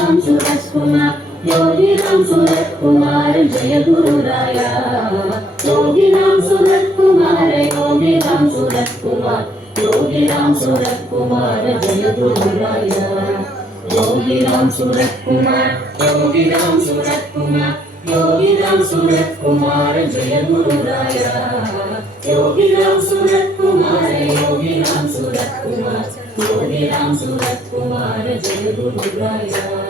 ram suraj kumar yogi ram suraj kumar jay guru raya yogi ram suraj kumar yogi ram suraj kumar yogi ram suraj kumar jay guru raya yogi ram suraj kumar yogi ram suraj kumar yogi ram suraj kumar jay guru raya yogi ram suraj kumar yogi ram suraj kumar yogi ram suraj kumar jay guru raya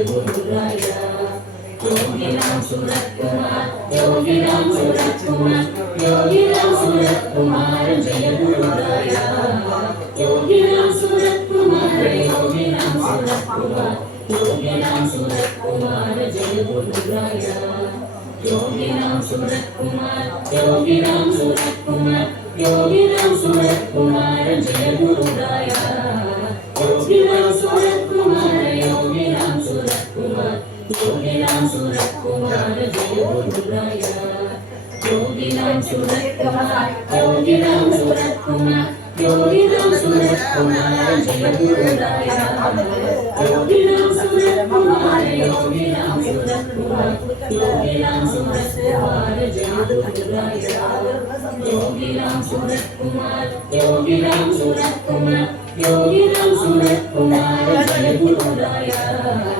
Yogi Ram Surat Kumar, Yogi Ram Surat Kumar, Yogi Ram Surat Kumar, Jai Guru Daya. Yogi Ram Surat Kumar, Yogi Ram Surat Kumar, Yogi Ram Surat Kumar, Jai Guru Daya. Yogi Ram Surat Yogi Ram Surat Kumar, Yogi Ram Surat Kumar, Jai Guru Daya. Yogi Ram Surat Kumar, Yogi Ram Surat Kumar, Yogi Ram Surat Kumar, Jai Guru Daya.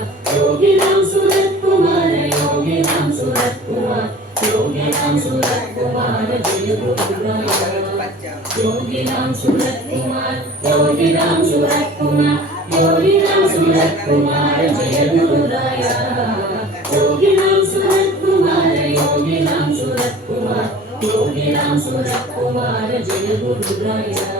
Yogi Ram Surat Kumar Yogi Ram Surat Kumar Yogi Ram Surat Kumar जय दुर्गा योगी राम सूरत कुमार योगी राम सूरत कुमार योगी राम सूरत कुमार जय दुर्गा योगी राम सूरत कुमार योगी राम सूरत कुमार योगी राम सूरत कुमार जय दुर्गा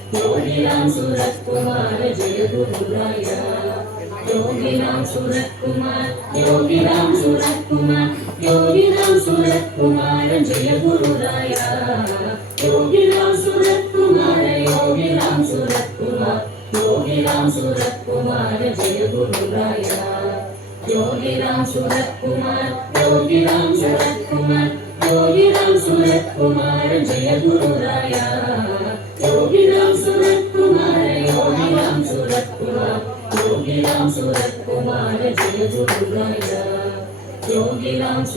योगिनां सुरत्कुमार जय गुरुराय योगिनां सुरत्कुमार योगिनां सुरत्कुमार योगिनां सुरत्कुमार जय गुरुराय योगिनां सुरत्कुमार योगिनां सुरत्कुमार योगिनां सुरत्कुमार जय गुरुराय Yogi Ram Surat Kumar, Yogi Ram Surat Kumar, Yogi Ram Surat Kumar, Jaya Guru Raya. Yogiram Surat Kumar Yogiram Surat Kumar Yogiram Surat Kumar जय जय जय योगिराम